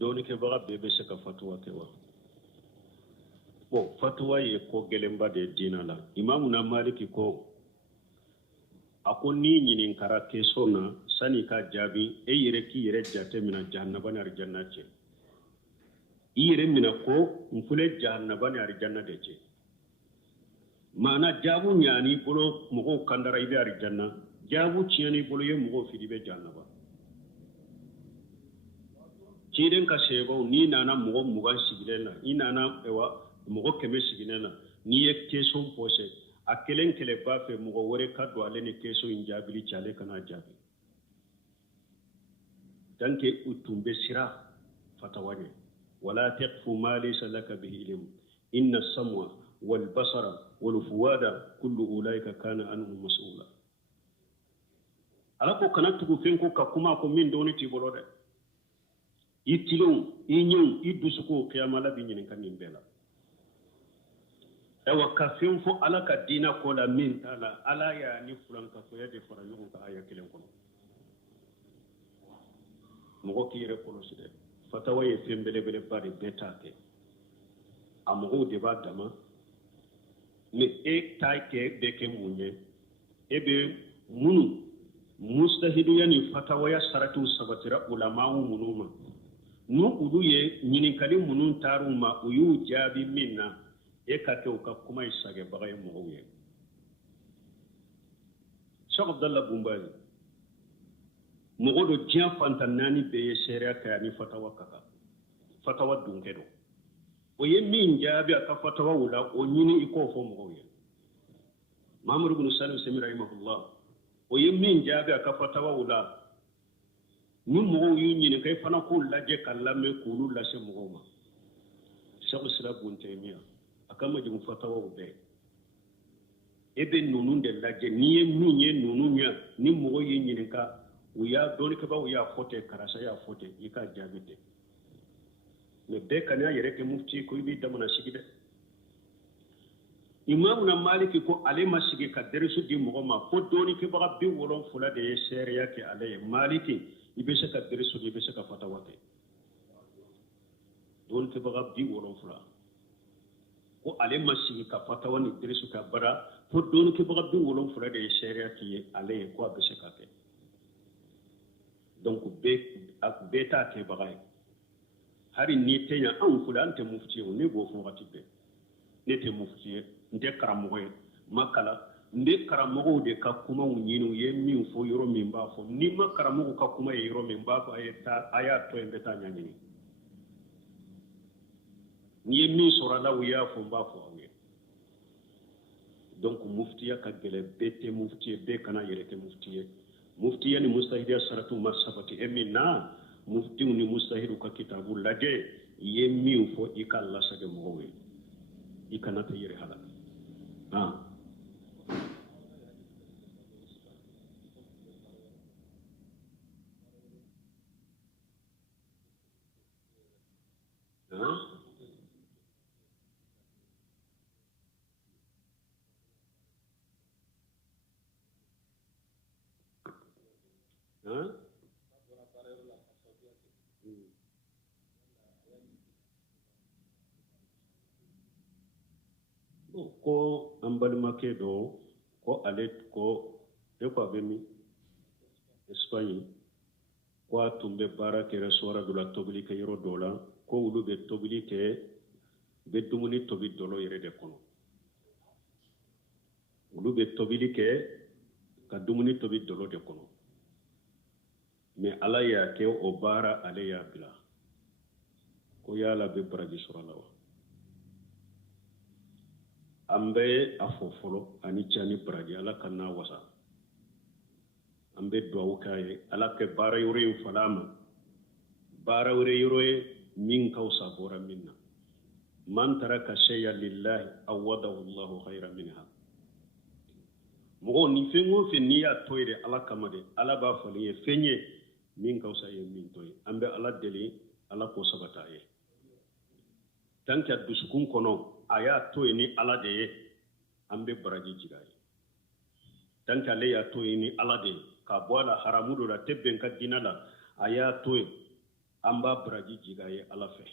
doni ke baga bebe se ka fatwa ke wa bon fatwa ye ko gelemba de dina la imamu na maliki ko ako ni nyinin kara ke sona sani ka jabi e yere ki yere jate mina jahannaba na arjanna ce yere mina ko mfule jahannaba na arjanna de ce mana jabu nyani bolo mugo kandara ibe arjanna jabu ciani bolo ye mugo fidibe jahannaba ciden ka sebo ni nana mugo mugan sigilena ni nana ewa mugo keme sigilena ni ye keso pose a kelen kele ba fe mugo wore ka do ale ni keso injabili chale kana jabi danke utumbe sira fatawane wala taqfu ma laysa laka bihi ilm inna as-sam'a wal basara wal fuwada kullu ulaika kana anhu mas'ula ala ko kana tugu fenko ka kuma ko min doni ti bolode itilon inyun idusuko kiyamala binyin kan nimbela ewa ka fenfo ala ka dina ko la min tala ala ya ni fulan ka ko yade fara yugo ka aya kelen kono mugo kire kono side fatawa ye fembele bele bari betake amugo de ba dama me e taike beke munye ebe munu mustahidu yani fatawa ya saratu sabatira ulama munuma nu udu ye nyininkali munun taruma uyu jabi minna e ka ke ka kuma isage bagay mugo ye Sheikh Abdallah Bumbazi mugo do jian fantanani be ye sheria ka ni fatawa kaka fatawa dunkedo o ye min jabi aka fatawa wala o nyini iko fo mugo ye Muhammad ibn Salim Sami rahimahullah o ye min jabi aka fatawa wala ni mugo yu nyini kay fana ko laje kallame kulu lase mugo ma Sheikh Islam Ibn Taymiyyah akama jimu fatawa ube ebe nunun de laje niye minye nununya ni mugo yu nyini ka uya doni ke ba uya fote karasa ya fote yika jabite me be kana yere ke mufti ko bi damana sigide imam na maliki ko ale masigi ka deresu di mugo ma ko doni ke ba bi wolon fula de sheria ke ale maliki ibe se ka deresu ibe se ka fatawa ke doni ke ba bi wolon fula ko ale masigi ka fatawa ni deresu ka bara ko doni ke ba bi wolon fula de sheria ke ale ko abe se ka ke donc beta ke bagay hari ni tenya an fula ante mufti o ne go fo watibe ne te mufti nde karamo makala nde karamo de ka kuma unyinu ye min fo yoro min ba fo ni ma karamo ka kuma yoro min ba fo aya to en beta nyanyini ni min sora la wiya fo ba fo awe donc mufti ya ka gele bete mufti be kana yerete mufti yani mustahidiya saratu masabati emina mufti ni mustahidu ka kitabu laje ye min fo ikalla sage mowe ikana ta yere hala ko ambalma ke do ko alet ko e ko abemi Espagne ko tumbe bara ke resora dula tobili ke yoro dola ko wulu be tobili ke be dumuni tobi dolo yere de kono wulu be tobili ke ka dumuni tobi dolo de kono mais ala ya ke o bara ale ya bila ko yala be baraji sura lawa ambe afofolo ani chani baraji ala kanna wasa ambe duawu kaye ala ke bara yore falama bara yore min kausa bora minna man taraka shay'an lillahi awadahu Allahu khayran minha mo ni fengo fe niya toyre ala kamade ala ba fali ye fenye min kausa ye min toy ambe ala deli ala ko sabata ye tanka dusukun kono aya toy ni ala de ambe baraji jigai tanka le ya toy ni ala de ka bola haramudo la tebben ka dinala aya toy amba braji jigaye ala fe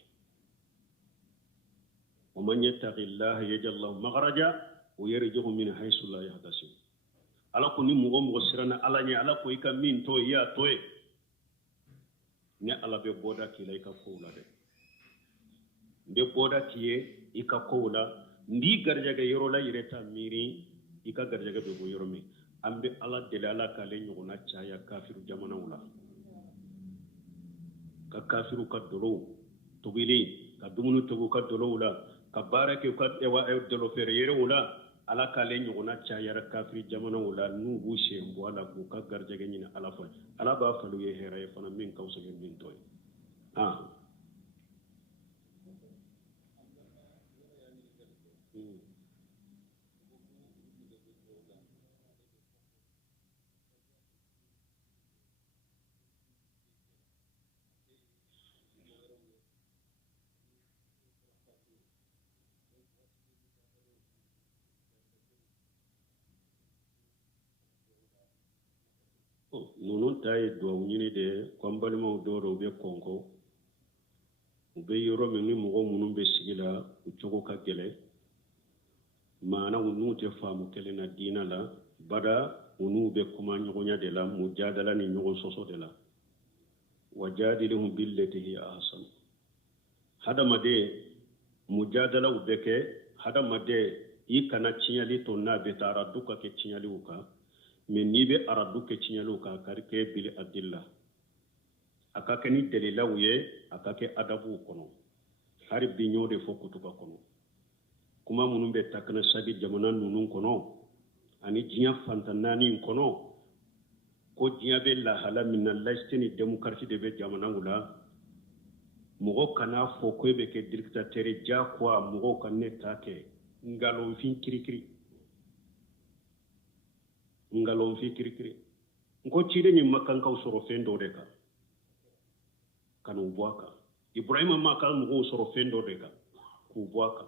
wa man yattaqillaha yaj'al lahu makhraja wa yarzuqhu min haythu la yahtasib ala ko ni mugo sirana ala nya ala ko ika min to ya toy ne ala be boda kila ika kola de be boda kiye ika kola ndi garjaga yorola ireta miri ika garjaga be go yoromi ambe ala delala kale nyuguna chaya kafiru jamana wala ka kafiru ka dolo tubili ka dumunu tugu ka dolo wala ka barake ka ewa dolo fere yere wala ala kale nyuguna chaya kafiru jamana wala nu bushe wala ko ka garjaga nyina ala fa ala ba falu ye hera ye fana min kawso min toy nunu tayi do nyini de kombalimo doro be konko be yoro min mo munum be sigila u jogo ka gele mana unu te famu kelena dina la bada unu be kuma nyogonya de la mujadala ni nyogo soso de la wajadilhum billati hi ahsan hada made mujadala u beke hada made ikana chinyali to na be tara duka ke chinyali uka men ni be aradu ke chinyalo ka karke bil adilla akake ni delila uye akake adabu kono hari binyo de fokutu ka kono kuma munun be takana sabi jamana nunun kono ani jinya fantanani kono ko jinya be la hala min lastini demokrasi de be jamana wala mugo kana foko be ke dictateur ja kwa mugo kanne take ngalo fin kirikiri ngalon fi kirikiri ngo chide ni makanka usoro fendo deka kanu bwaka ibrahima makal mu usoro fendo deka ku bwaka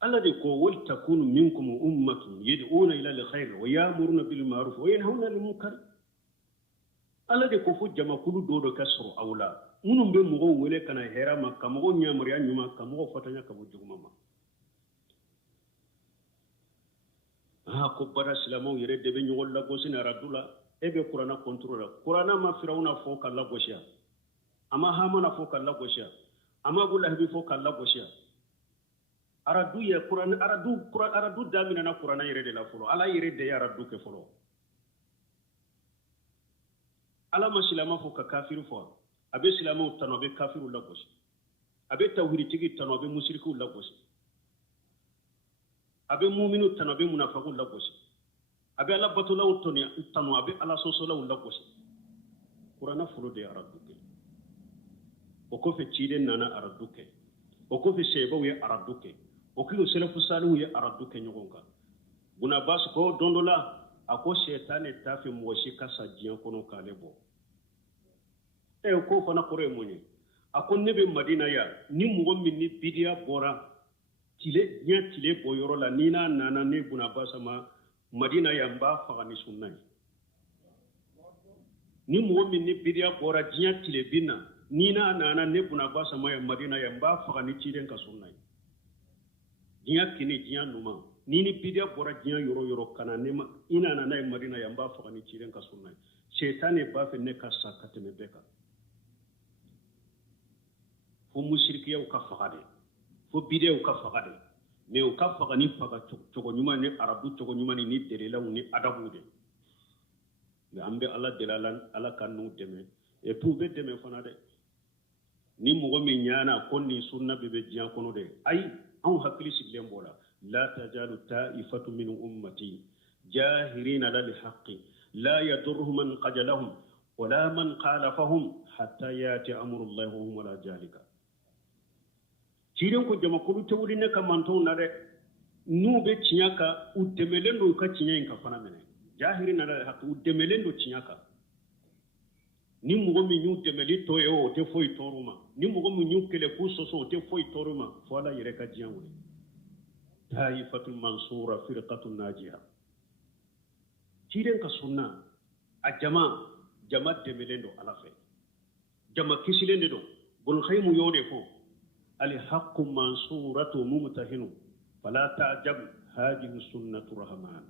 alladhi ko wal takunu minkum ummatun yad'una ila alkhair wa ya'muruna bil ma'ruf wa yanhauna 'anil munkar alladhi ko fu jama kudu dodo kasro awla munum be mu wele kana hera makka mu nyamri anyuma kamu fatanya kabu juguma ko bada silamaw yere debe nyogol la gosina radula ebe qur'ana contrôle qur'ana ma firawna fo kala gosha ama hamana fo kala gosha ama gulahbi fo kala gosha aradu ya qur'ana aradu damina na qur'ana yere de la folo ala yere de ya radu ke folo ala ma silama fo ka kafiru fo abe silamaw tanobe kafiru la gosha abe tawhid tigi tanobe mushriku la gosha abe mu'minu tanabe munafiqu lagosi abe ala batulaw toni tanu abe ala sosolaw lagosi qur'ana fulo de araduke o ko fe chide nana araduke o ko fe sebo ye araduke o ko selefu salu ye araduke nyogonga buna bas ko dondola ako shetane tafi moshi kasa jiyan kono kalebo e ko fana kore munye ako nebe madina ya ni mugo minni bidia bora tile nya tile boyoro la nina nana ne buna basama madina yamba fagani sunna ni mo min ne bidia bora nya tile bina nina nana ne buna basama ya madina yamba fagani tiden ka sunna nya kini nya numa nini bidia bora nya yoro yoro kana ne ina nana ya madina yamba fagani tiden ka sunna shaytane ba fe ne ka sakateme beka fu mushrikiya ka fagade fo bidéo ka fagade mais o ka fagani faga cogo nyuma ni arabu cogo nyuma ni delela ni adabu de mais ambe ala delala ala kanu deme e pour be deme fana de ni mogo mi nyana konni sunna be jian kono de ay an hakili siglem bola la tajalu ta'ifatu min ummati jahirina lil haqqi la yadurruhum man qajalahum wala man khalafahum hatta yati amrullahi wa hum la jalika ciren ko jama ko tawri ne kam manto na de nu be cinyaka u demelendo ka cinyen ka fana mene jahiri na da hatu u demelendo cinyaka ni mugo mi nyu demeli to yo te foi toruma ni mugo mi nyu kele ku soso te foi toruma fala yere ka jianwure taifatul mansura firqatun najiha ciren ka sunna a jama demelendo ala fe jama kisilen de do bul khaymu yode fo al haqqu mansuratu mumtahinu fala ta'jab hadhihi sunnatu rahman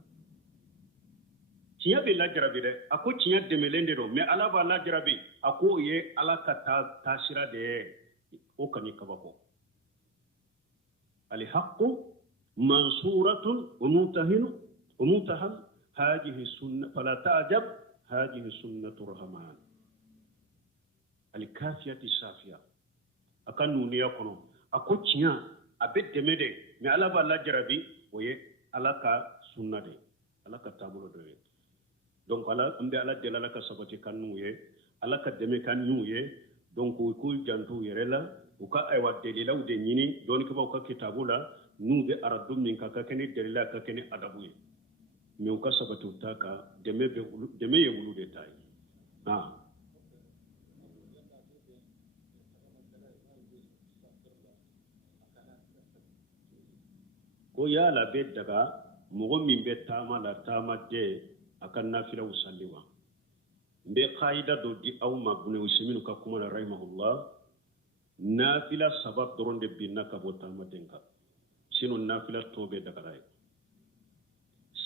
tiya be la jarabi de ako tiya demelende do mais ala ba la jarabi ako ye ala ka tasira de o kani kabako al haqqu mansuratun wa mumtahan hadhihi sunna fala ta'jab hadhihi sunnatu rahman al kafiyati safiya akan nuniya kono ako tiya abe demede mais ala ba la jarabi o ye ala ka sunna de ala ka tabulo de donc ala ambe ala delala ka sabati kan nuye ala ka deme kan nuye donc ko jantu yerela o ka aywa delila u de nyini doni ko ka kitabula nu be aradum min ka kene delila ka kene adabu ye mi o ka sabati utaka deme ye wulu de tay ah ko ya la be daga mo min be tama la tama de akan nafila usalliwa mbe qaida do di aw mabne usminu ka kuma la rahimahullah nafila sabab doronde binna ka bota madenka sino nafila tobe daga ray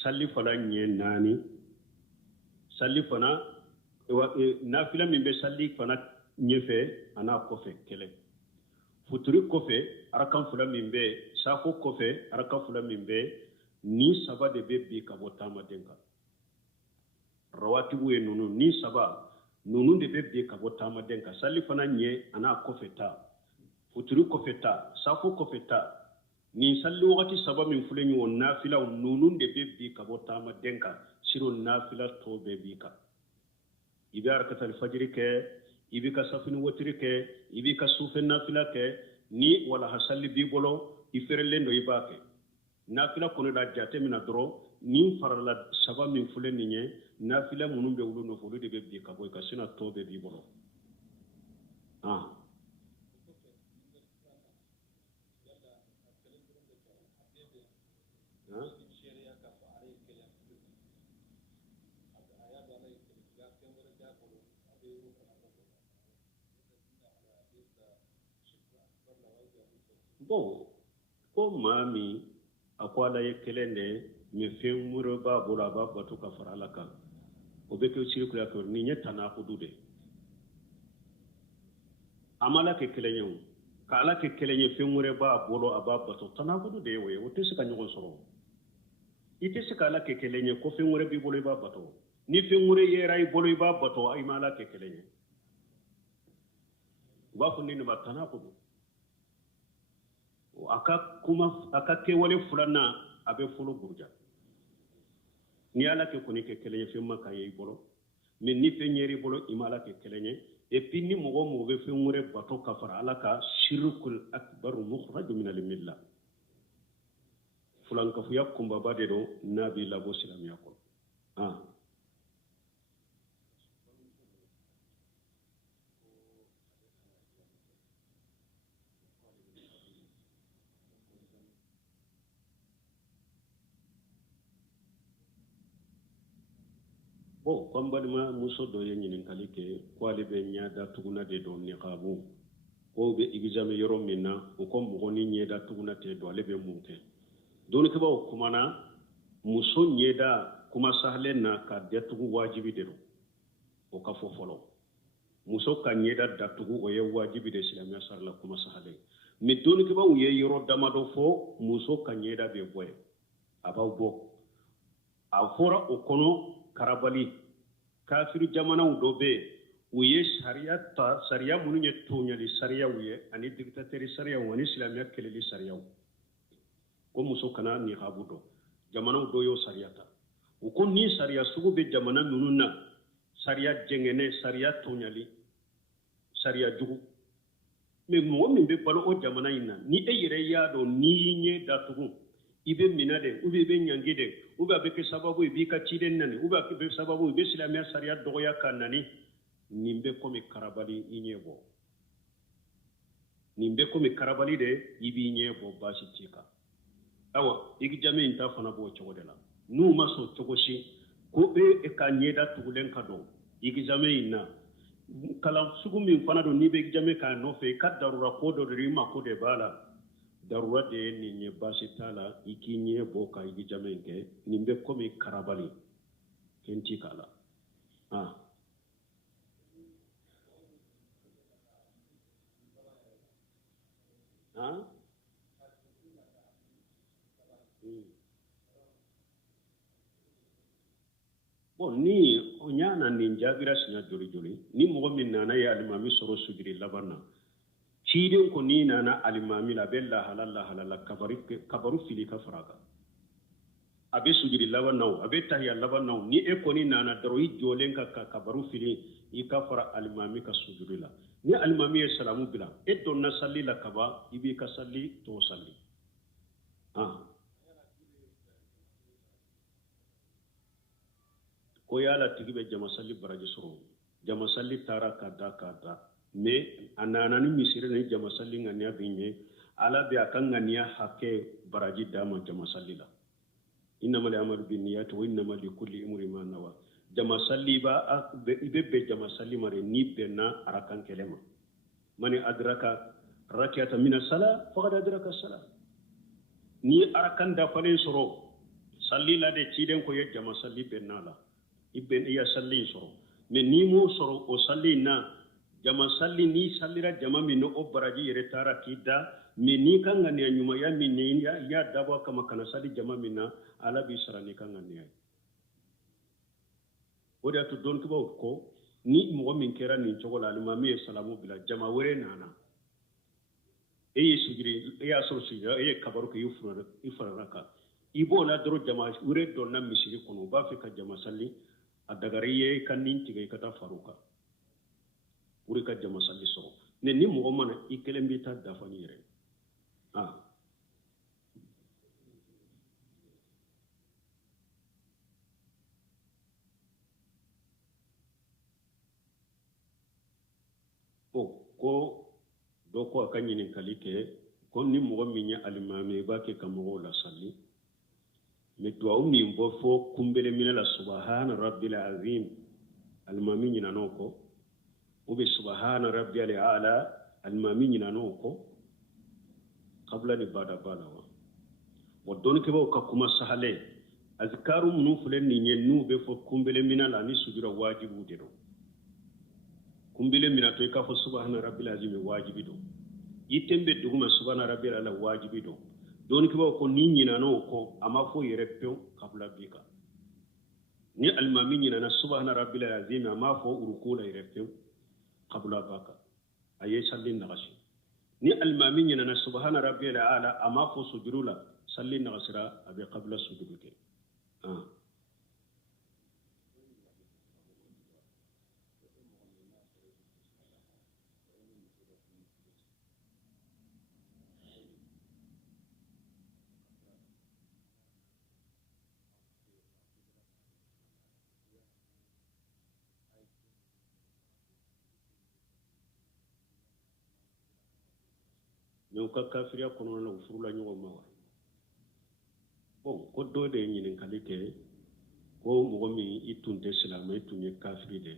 salli fala nye nani salli fana nafila min be salli fana nyefe ana kofe kele futuri kofe arakan fula min be safo kofe arakan fula min be ni saba de be bi ka bota madenka rawatibu ye nunu ni saba nunu de be bi ka bota madenka salli fana nye ana kofe ta futuri kofe ta safo kofe ta ni salli wakati saba min fule ni on nafila nunu de be bi ka bota madenka siro nafila to be bi ka ibi arkata al-fajr ke ibi ka safini wotri ke ibi ka sufen nafila ke ni wala hasalli bi bolo iferelendo ibake nafila kono da jate mina dro ni farala saba min fule ni nye nafila munum be wulu no fulu de be bi ka boy ka sina to be bi bolo ah bon ko mami akwala ye kelende me femuro ba bula ba batu ka farala ka obeke circula ko ni nyeta na ko dude amala ke kelenye kala ke kelenye femure ba bolo aba batu tana ko dude we o tese ka nyogon soro ite se kala ke kelenye ko femure bi bolo ba batu ni femure ye ray bolo ba batu ay mala ke kelenye wa ko ni ma tana ko aka ke wale fulana abe folo burja ni ala ke koni ke kelenye fe maka ye bolo mais ni fe nyeri bolo imala ke kelenye et puis ni mogo mo be fe ngure bato kafara ala ka shirkul akbar mukhraj min al milla fulan ka fuya kumba bade do nabi labo silamiya ko ah bon kombalima muso do ye nyininkali ke ko ale be nyaada tuguna de do niqabu ko be examen yoro minna o ko mo ni nyeda tuguna te do ale be munke don ke ba ko mana muso nyeda kuma sahle na ka de tugu wajibi de do o ka fofolo muso ka nyeda da tugu o ye wajibi de islamia sarla kuma sahle mi don ke ba o ye yoro damado fo muso ka nyeda be boy abaw bo a fora o kono karabali kafiru jamana dobe uye sharia munu nye tonyali sharia uye ani dictateur sharia wani islamia keleli sharia ko muso kana ni habudo jamana do yo sharia ta uko ni sharia sugu be jamana nununa sharia jengene sharia tonyali sharia jugu me mo min be balo o jamana ina ni e yire ya do ni nye datugu ibe minade ube be nyangide ube abeke sababu ibika chiden nani ube abeke sababu ibe islamia sharia dogoya kanani nimbe komi karabali inyebo nimbe komi karabali de ibi inyebo bashi tika awa igi jame inta fana bo chogodela nu maso chogoshi ko be e ka nyeda tugulen kado igi jame ina kalam sugu min fana do ni be jame ka no fe ka darura ko do rima ko de bala darura de ni nye basi tala iki nye boka iki jame ke ni be komi karabali kenti kala ah ah bon ni o nyana ni jabira sinya joli joli ni mo min nana ya alimami soro sugiri labanna ciden ko ni nana alimami la bella halalla kabaru fili ka faraka abe sugiri labanna abe tahiya labanna ni e ko ni nana daro yi jolen ka kabaru fili i ka fara alimami ka sugiri la ni alimami e salamu bila e donna salli la kaba ibi ka salli to salli ah ko yala tigibe jama salli baraji soro jama salli tara kada me anana ni misire ni jama salli ngania binye ala be akangania hake baraji dama jama salli la innamal amalu binniyati wa innamal likulli imrin ma nawa jama salli ba be jama salli mare ni benna arakan kelema mani adraka rak'ata min as-sala faqad adraka as-sala ni arakan da falen soro salli la de ciden ko ye jama salli benna la ibben iya salli soro me ni mo soro o salli na jama salli ni sallira jama min no baraji yere tara kida me ni kan ngani nyuma ya min ni ya dabo kama kana salli jama min na ala bi sarani kan ngani ay oda to don ko ni mo min kera ni chogola alimami salamu bila jama were nana eye sugiri ya soro sugiri eye kabaru ko yufura raka ibo la doro jama wure don na misiri kono ba fe ka jama salli adagariye kan nin tigay kata faruka wure ka jama salli soro ne ni mo mana ikelem bi ta dafani yere ah ko do ko akanyini kalike ko ni mo min ya alimami ba ke kamo la salli me to mi mbo fo kumbele mina la subhana rabbil azim alimami nyina noko o be subhana rabbil ala alimami nyina noko qabla ni bada wa o don ke ba ka kuma sahale azkaru munu fulen ni nyennu be fo kumbele mina la ni sujura wajibu de do kumbele mina to ka fo subhana rabbil azim wajibi do yitembe duguma subhana rabbil ala wajibi do don ki ba ko ni nyina no ko ama fo yere pew kabla bika ni almami nyina na subhana rabbil azim ama fo urukula yere pew kabla baka aye sallin nagashi ni almami nyina na subhana rabbil ala ama fo sujurula sallin nagasira abe kabla sujuduke ah no ka kafiriya kono na ufurula nyogo mawa bon ko do de nyinin kalite ko mo mi itunde islam itunye kafiri de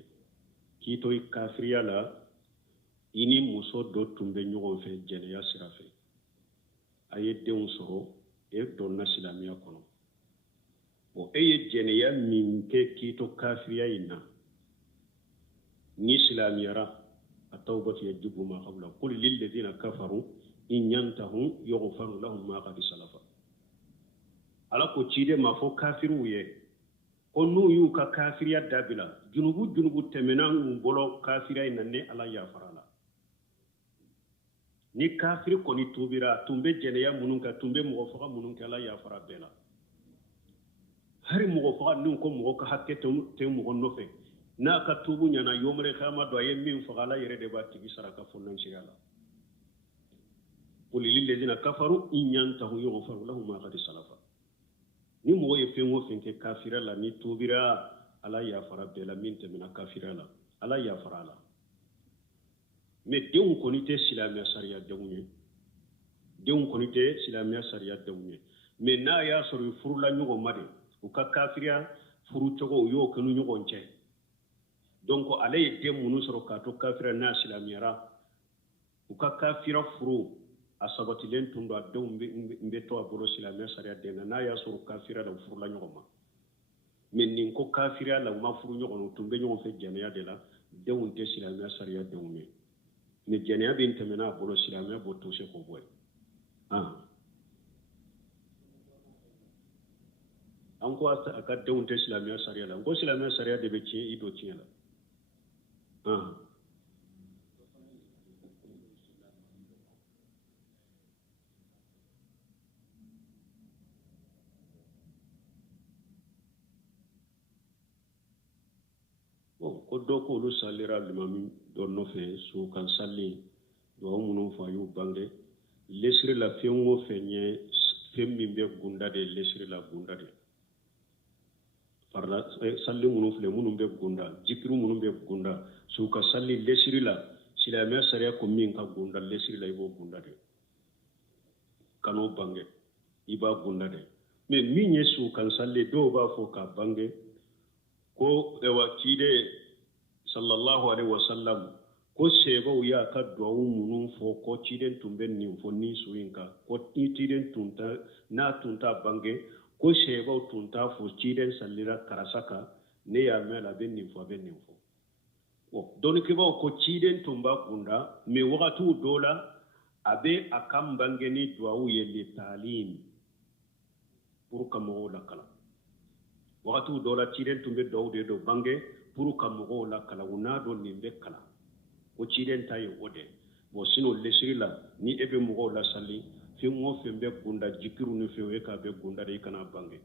kito kafiriya la ini muso do tumbe nyogo fe jene ya sirafe aye deun soro e don na islamiya kono bo eye jene ya min ke kito kafiriya ina ni islamiya ra atawbatu yajibu ma qabla qul lil ladina kafaru in yantahu yughfar lahum ma qad salafa ala ko cide ma fo kafiru ye ko nu yu ka kafiriya dabila junubu temena bolo kafira ina ne ala ya farala ni kafiri ko ni tubira tumbe jene ya munun ka tumbe mo faka munun ka ala ya fara bela hari mo faka nun ko mo ka hakke te mo no fe na ka tubu nyana yomre khama do ye min faka ala yere de ba tigi saraka fonnan ci yalla قل للذين كفروا إن ينتهوا يغفر لهم ما قد سلف ni mo ye fengo fenke kafira la ni tubira ala ya fara bela minte mina kafira la ala ya fara la me deun ko ni te silamiya sariya dewunye deun ko ni te silamiya sariya dewunye me na ya soro furu la nyugo made u ka kafira furu togo yo kanu nyugo nche donc ale ye den minnu sɔrɔ k'a to kafira n'a silamɛyara u ka kafira furu a sabatilen tun don a denw bɛ to a bolo silamɛya sariya den na n'a y'a sɔrɔ kafira la u furula ɲɔgɔn ma mais nin ko kafiriya la u ma furu ɲɔgɔn u tun bɛ ɲɔgɔn fɛ jɛnɛya de la denw tɛ silamɛya sariya denw ye ni jɛnɛya bɛ tɛmɛna a bolo silamɛya b'o to se k'o bɔ ye an ko a ka denw tɛ silamɛya sariya la n ko silamɛya sariya de bɛ tiɲɛ i don tiɲɛ la ko dɔ k'olu salira limami dɔ nɔfɛ so kan sali duwawu minnu fɔ a y'u bange lesiri la fɛn o fɛn ye fɛn min bɛ gunda de lesiri la gunda de farla sali minnu filɛ minnu bɛ gunda jikiru minnu bɛ gunda so ka sali lesiri la silamɛya sariya ko min ka gunda lesiri la i b'o gunda de kan'o bange i b'a gunda de mais min ye so kan sali dɔw b'a fɔ k'a bange ko ewa cide sallallahu alaihi wasallam ko sebaw y'a ka duwawu minnu fɔ ko ciden tun bɛ nin fɔ ni so in kan ko ni ciden n'a tun t'a bange ko sebaw tun t'a fɔ ciden salira karasa kan ne y'a mɛn a bɛ nin fɔ a bɛ nin fɔ dɔnnikɛbaw ko ciden tun b'a kunda mais wagatiw dɔw la a bɛ a kan bange ni duwawu ye le taalim pour ka mɔgɔw lakala wagatiw dɔw la ciden tun bɛ duwawu de don bange pour ka mɔgɔw lakala u n'a dɔn nin bɛ kalan ko ciden ta ye o de bon sinon lesiri la ni e bɛ mɔgɔw lasali fɛn o fɛn bɛ gunda jikiru ni fɛn o ye k'a bɛ gunda de i kana bange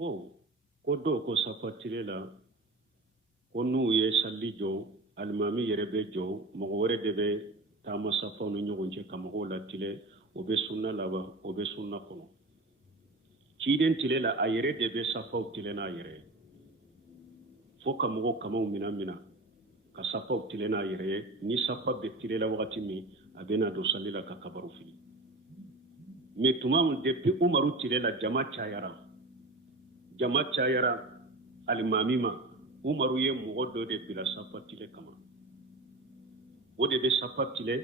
bon ko dɔw ko safatile la ko n'u ye sali jɔ alimami yɛrɛ bɛ jɔ mɔgɔ wɛrɛ de bɛ taama safaw ni ɲɔgɔn cɛ ka mɔgɔw latile o bɛ sunna laban o bɛ sunna kɔnɔ ciden tile la a yɛrɛ de bɛ safaw tile n'a yɛrɛ ye fo ka mɔgɔw kamaw mina ka safaw tile n'a yɛrɛ ye ni safa bɛ tile la wagati min a bɛ na don sali la ka kabaru fili mais tuma min depuis umaru tile la jama cayara alimami ma umaru ye mɔgɔ dɔ de bila safa tile kama o de bɛ safa tile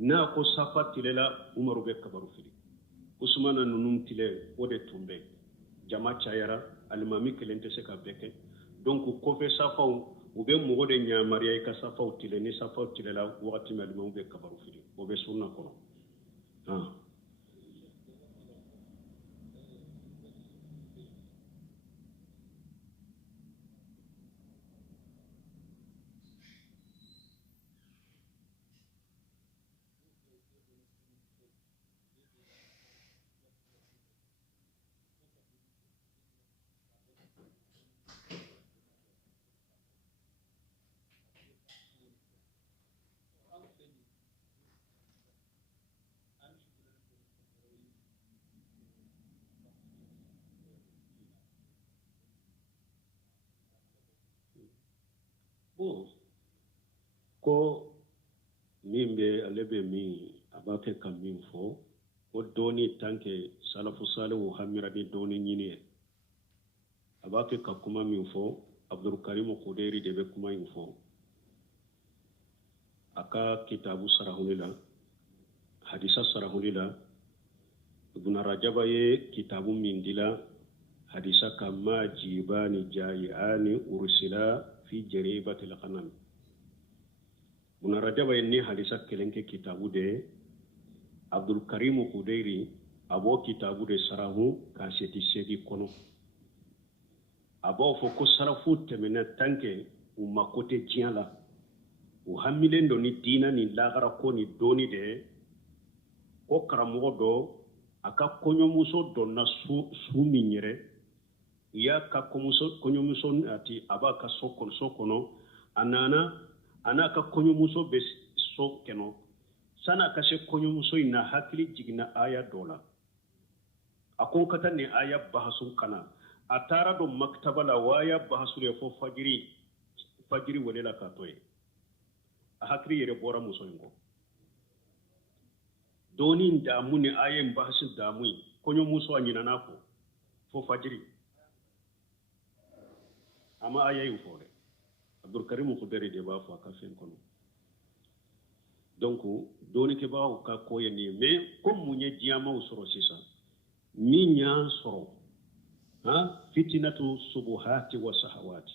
n'a ko safa tile la umaru bɛ kabaru fili usmana ninnu tile o de tun bɛ jama cayara alimami kelen tɛ se ka bɛɛ kɛ donc kɔfɛ safaw u bɛ mɔgɔ de ɲamariya i ka safaw tile ni safaw tile la wagati min alimami bɛ kabaru fili o bɛ sunna kɔnɔ bon ko min bɛ ale bɛ min a b'a kɛ ka min fɔ ko dɔɔni tanke salafu salihu hamira ni dɔɔni ɲini ye a b'a kɛ ka kuma min fɔ abdulkarim kuderi de bɛ kuma in fɔ a ka kitabu sarahuli la hadisa sarahuli la ibn rajaba ye kitabu min dila hadisa ka ma jibani jayi'ani ursila fi jaribatil ghanam ibn rajaba ye ni hadisa kelen kɛ kitabu de abdulkarim kuderi abo kitabu de sarahu ka seti segi kono abo fo ko sarafu tɛmɛna tanke u makote tiɲɛ la u hamilen do ni diina ni lagara ko ni doni de ko karamɔgɔ dɔ a ka kɔɲɔmuso donna su min yɛrɛ u y'a ka kɔɲɔmuso ati a b'a ka so kɔnɔ a n'a ka kɔɲɔmuso bɛ so kɛnɔ sana kashe kɔɲɔmuso in na hakili jiginna aya dɔ la a ko ka taa nin aya bahasu kana a taara don maktaba la o aya bahasu ye fo fajiri welela ka to ye a hakili yɛrɛ bɔra muso in kɔ doni damu ni aya in bahasu damu in kɔɲɔmuso a ɲinana kɔ fo fajiri ama aya in fɔ dɛ abdulkarim khudari de b'a fɔ a ka fɛn kɔnɔ donc doni ke b'aw ka ko ye nin mais comme mun ye diɲamaw sɔrɔ sisan min y'an sɔrɔ fitinatu subuhati wa sahawati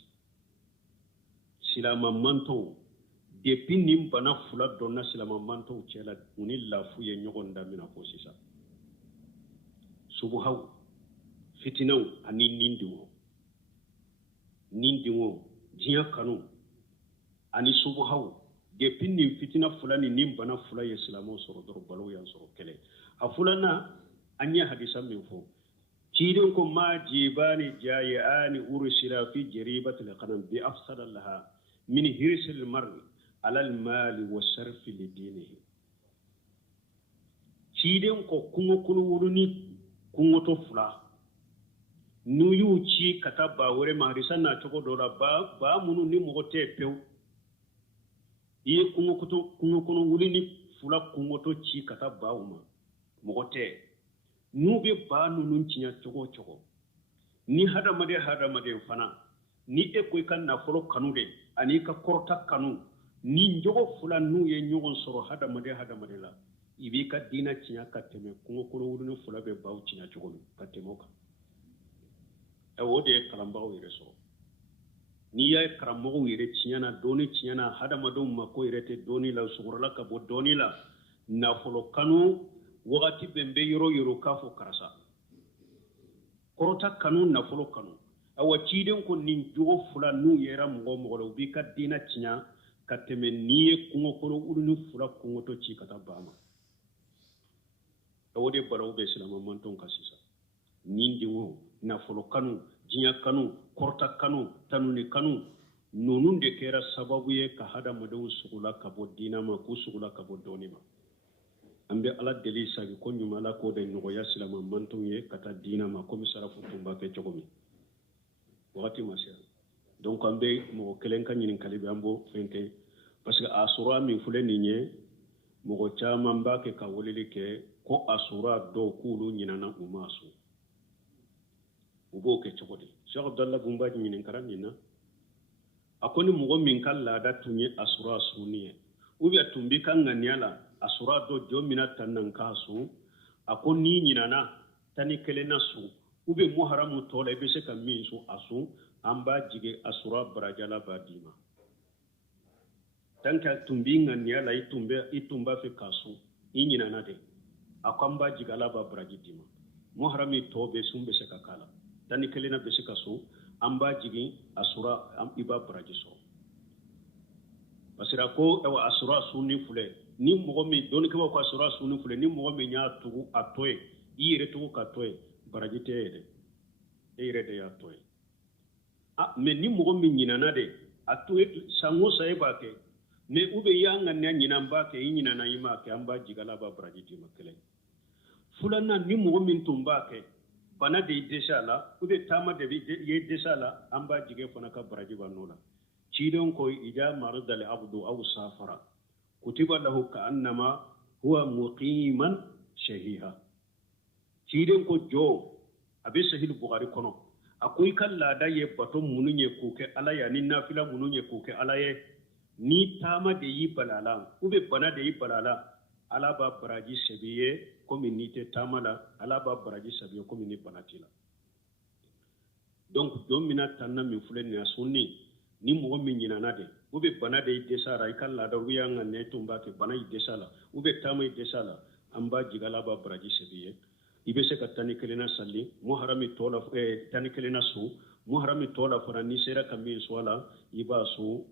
silama mantow depuis nin bana fula donna silama mantow cɛla u ni lafu ye ɲɔgɔn damina fo sisan subuhaw fitinaw ani nindiŋo diɲɛ kanu ani subuhaw depuis nin fitina fula ni nin bana fula ye silamaw sɔrɔ dɔrɔn balaw y'an sɔrɔ kɛlɛ a fulana an ye hadisa min fɔ ciden ko ma jibani jayi'ani ursila fi jaribati alqanam bi afsada laha min hirsi almar'i ala almali wa sarfi lidinihi ciden ko kungo kunu wuluni kungo to fula nu y'u ci ka taa ba wɛrɛ ma hadisa n'a cogo dɔ la ba minnu ni mɔgɔ tɛ pewu i ye kungo kɔnɔ wuluni fula kungo to ci ka taa baw ma mɔgɔ tɛ n'u bɛ ba ninnu tiɲɛ cogo o cogo ni hadamaden fana ni e ko i ka nafolo kanu de ani i ka kɔrɔta kanu ni jogo fula n'u ye ɲɔgɔn sɔrɔ hadamaden la i b'i ka diinɛ tiɲɛ ka tɛmɛ kungo kɔnɔ wuluni fula bɛ baw tiɲɛ cogo min ka tɛmɛ o kan o de ye kalanbagaw yɛrɛ sɔrɔ n'i y'a ye karamɔgɔw yɛrɛ tiɲɛna dɔɔni tiɲɛna hadamadenw mako yɛrɛ tɛ dɔɔni la sugɔrɔla ka bɔ dɔɔni la nafolo kanu wagati bɛn bɛ yɔrɔ yɔrɔ k'a fɔ karisa kɔrɔta kanu nafolo kanu awa ciden ko nin jogo fula n'u yɛrɛ mɔgɔ la u b'i ka diinɛ tiɲɛ ka tɛmɛ n'i ye kungo kɔnɔ wuluni fula kungotɔ ci ka taa ba ma o de balaw bɛ silama mantonw kan sisan nindiŋo nafolo kanu diɲɛ kanu kɔrɔta kanu tanuni kanu ninnu de kɛra sababu ye ka hadamadenw sugula ka bɔ diinɛ ma k'u sugula ka bɔ dɔɔni ma an bɛ ala deli sagi ko ɲuman ala k'o de nɔgɔya silama mantonw ye ka taa diinɛ ma komi sarafu tun b'a kɛ cogo min wagati ma sera donc an bɛ mɔgɔ kelen ka ɲininkali bɛ an b'o fɛn kɛ parce que a sura min filɛ nin ye mɔgɔ caman b'a kɛ ka weleli kɛ ko a sura dɔw k'olu ɲinana u ma sɔn u b'o kɛ cogo di Cheikh Abdallah Bunbaji ɲininkara nin na a ko ni mɔgɔ min ka laada tun ye a sura sunni ye ou bien tun b'i ka ŋaniya la a sura dɔ jɔ mina tan nan k'a sun a ko n'i ɲinana tani kelen na sun ou bien muharamu tɔ la i bɛ se ka min sun a sun an b'a jigin a sura barajala b'a d'i ma tant que tun b'i ŋaniya la i tun b'a fɛ k'a sun i ɲinana de a ko an b'a jigin ala b'a baraji d'i ma muharami tɔ bɛ sun bɛ se ka k'a la tani kelen na bɛ se ka sun an b'a jigin a sura i b'a baraji sɔrɔ parce que ko a sura sunni filɛ ni mɔgɔ min dɔnnikɛlaw ka sura sunni filɛ ni mɔgɔ min y'a tugu a tɔ ye i yɛrɛ tugu ka tɔ ye baraji tɛ ye dɛ e yɛrɛ de y'a tɔ ye mais ni mɔgɔ min ɲinana de a to ye san o san e b'a kɛ mais ou bien i y'a ŋaniya ɲinan b'a kɛ i ɲinana i m'a kɛ an b'a jigin ala b'a baraji d'i ma kelen filanan ni mɔgɔ min tun b'a kɛ bana de y'i dɛsɛ a la ou bien taama de ye dɛsɛ a la an b'a jigin fana ka baraji b'a nɔ la ciden ko ida marada al abdu aw safara kutiba lahu ka annama huwa muqiman shahiha ciden ko jɔn a bɛ sahih bukhari kɔnɔ a ko i ka laada ye bato minnu ye k'o kɛ ala ye ani nafila minnu ye k'o kɛ ala ye ni taama de y'i balala ou bien bana de y'i balala ala b'a baraji sɛbi ye komi n'i tɛ taama la ala b'a baraji sɛbi ye komi ni bana t'i la donc don mina tanna min filɛ nin ye a sunni ni mɔgɔ min ɲinana de ou bien bana de y'i dɛsɛ a la i ka laada ou bien an ŋaniya tun b'a kɛ bana y'i dɛsɛ a la ou bien taama y'i dɛsɛ a la an b'a jigin ala b'a baraji sɛbi ye i bɛ se ka tani kelen na sali muharami tɔ la tani kelen na sun muharami tɔ la fana n'i sera ka min sɔn a la i b'a sun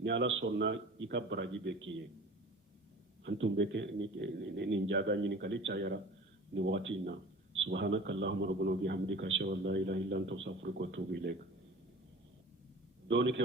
ni ala sɔnna i ka baraji bɛ k'i ye an tun bɛ kɛ nin jaabi ɲininkali cayara nin wagati in na subhanaka allahumma rabbana bihamdika ashhadu an la ilaha illa anta astaghfiruka wa atubu ilaik dɔɔni kɛ